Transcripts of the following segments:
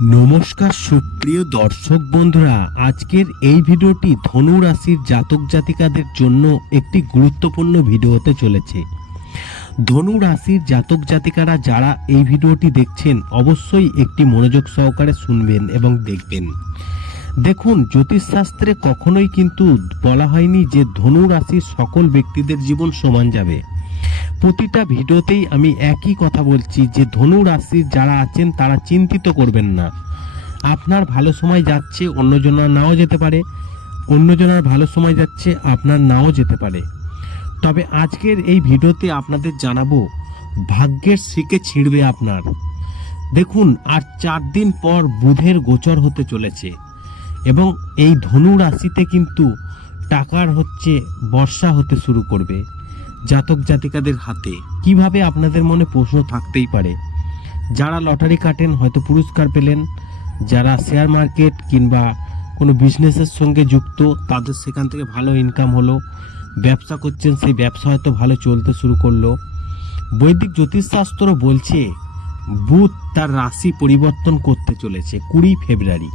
নমস্কার সুপ্রিয় দর্শক বন্ধুরা, আজকের এই ভিডিওটি ধনু রাশির জাতক জাতিকাদের জন্য একটি গুরুত্বপূর্ণ ভিডিও হতে চলেছে। ধনু রাশির জাতক জাতিকারা যারা এই ভিডিওটি দেখছেন অবশ্যই একটি মনোযোগ সহকারে শুনবেন এবং দেখবেন। দেখুন, জ্যোতিষশাস্ত্রে কখনোই কিন্তু বলা হয়নি যে ধনু রাশির সকল ব্যক্তিদের জীবন সমান যাবে। প্রতিটা ভিডিওতেই আমি একই কথা বলছি যে ধনু রাশির যারা আছেন তারা চিন্তিত করবেন না। আপনার ভালো সময় যাচ্ছে, অন্যজনের নাও যেতে পারে, অন্যজনের ভালো সময় যাচ্ছে, আপনার নাও যেতে পারে। তবে আজকের এই ভিডিওতে আপনাদের জানাবো ভাগ্যের শিকে ছিঁড়বে আপনার। দেখুন, আর 4 দিন পর বুধের গোচর হতে চলেছে এবং এই ধনু রাশিতে কিন্তু টাকার বর্ষা হতে শুরু করবে জাতক জাতিকাদের হাতে। কিভাবে আপনাদের মনে প্রশ্ন থাকতেই পারে। যারা লটারি কাটেন হয়তো পুরস্কার পেলেন, যারা শেয়ার মার্কেট কিংবা কোনো বিজনেসের সঙ্গে যুক্ত তাদের সেখান থেকে ভালো ইনকাম হলো, ব্যবসা করছেন সেই ব্যবসা হয়তো ভালো চলতে শুরু করলো। বৈদিক জ্যোতিষশাস্ত্র বলছে বুধ তার রাশি পরিবর্তন করতে চলেছে 20 ফেব্রুয়ারি।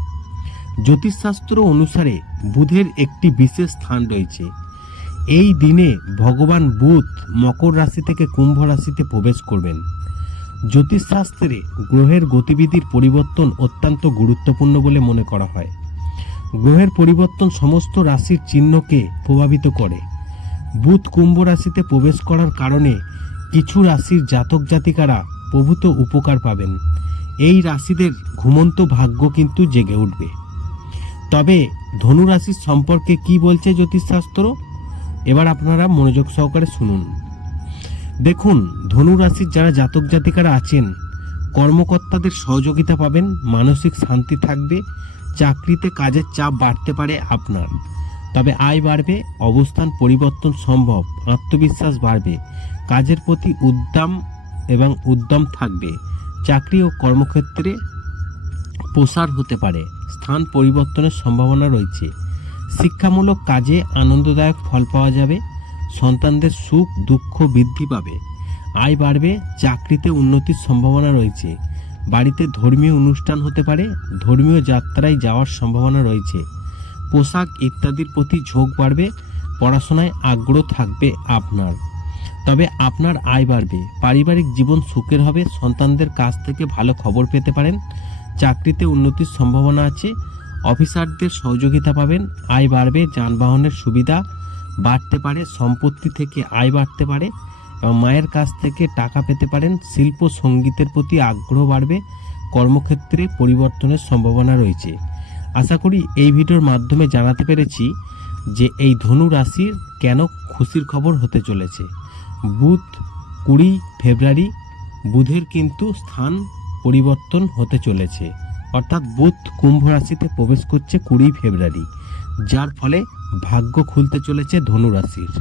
জ্যোতিষশাস্ত্র অনুসারে বুধের একটি বিশেষ স্থান রয়েছে। এই দিনে ভগবান বুধ মকর রাশি থেকে কুম্ভ রাশিতে প্রবেশ করবেন। জ্যোতিষশাস্ত্রে গ্রহের গতিবিধির পরিবর্তন অত্যন্ত গুরুত্বপূর্ণ বলে মনে করা হয়। গ্রহের পরিবর্তন সমস্ত রাশির চিহ্নকে প্রভাবিত করে। বুধ কুম্ভ রাশিতে প্রবেশ করার কারণে কিছু রাশির জাতক জাতিকারা প্রভূত উপকার পাবেন। এই রাশিদের ঘুমন্ত ভাগ্য কিন্তু জেগে উঠবে। তবে ধনু রাশির সম্পর্কে কি বলছে জ্যোতিষশাস্ত্র, এবার আপনারা মনোযোগ সহকারে শুনুন। দেখুন, ধনু রাশির যারা জাতক জাতিকারা আছেন কর্মকর্তাদের সহযোগিতা পাবেন, মানসিক শান্তি থাকবে, চাকরিতে কাজের চাপ বাড়তে পারে আপনার, তবে আয় বাড়বে, অবস্থান পরিবর্তন সম্ভব, আত্মবিশ্বাস বাড়বে, কাজের প্রতি উদ্যম থাকবে, চাকরি ও কর্মক্ষেত্রে প্রসার হতে পারে, স্থান পরিবর্তনের সম্ভাবনা রয়েছে, শিক্ষামূলক কাজে আনন্দদায়ক ফল পাওয়া যাবে, সন্তানদের সুখ দুঃখ বৃদ্ধি পাবে, আয় বাড়বে, চাকরিতে উন্নতির সম্ভাবনা রয়েছে, বাড়িতে ধর্মীয় অনুষ্ঠান হতে পারে, ধর্মীয় যাত্রায় যাওয়ার সম্ভাবনা রয়েছে, পোশাক ইত্যাদির প্রতি ঝোঁক বাড়বে, পড়াশোনায় আগ্রহ থাকবে আপনার, তবে আপনার আয় বাড়বে, পারিবারিক জীবন সুখের হবে, সন্তানদের কাছ থেকে ভালো খবর পেতে পারেন, চাকরিতে উন্নতির সম্ভাবনা আছে, অফিসারদের সহযোগিতা পাবেন, আয় বাড়বে, যানবাহনের সুবিধা বাড়তে পারে, সম্পত্তি থেকে আয় বাড়তে পারে এবং মায়ের কাছ থেকে টাকা পেতে পারেন, শিল্প সঙ্গীতের প্রতি আগ্রহ বাড়বে, কর্মক্ষেত্রে পরিবর্তনের সম্ভাবনা রয়েছে। আশা করি এই ভিডিওর মাধ্যমে জানাতে পেরেছি যে এই ধনু রাশির কেন খুশির খবর হতে চলেছে। বুধ 20 ফেব্রুয়ারি বুধের কিন্তু স্থান পরিবর্তন হতে চলেছে, অর্থাৎ বুধ কুম্ভ রাশিতে প্রবেশ করছে 20 ফেব্রুয়ারি, যার ফলে ভাগ্য খুলতে চলেছে ধনু রাশির।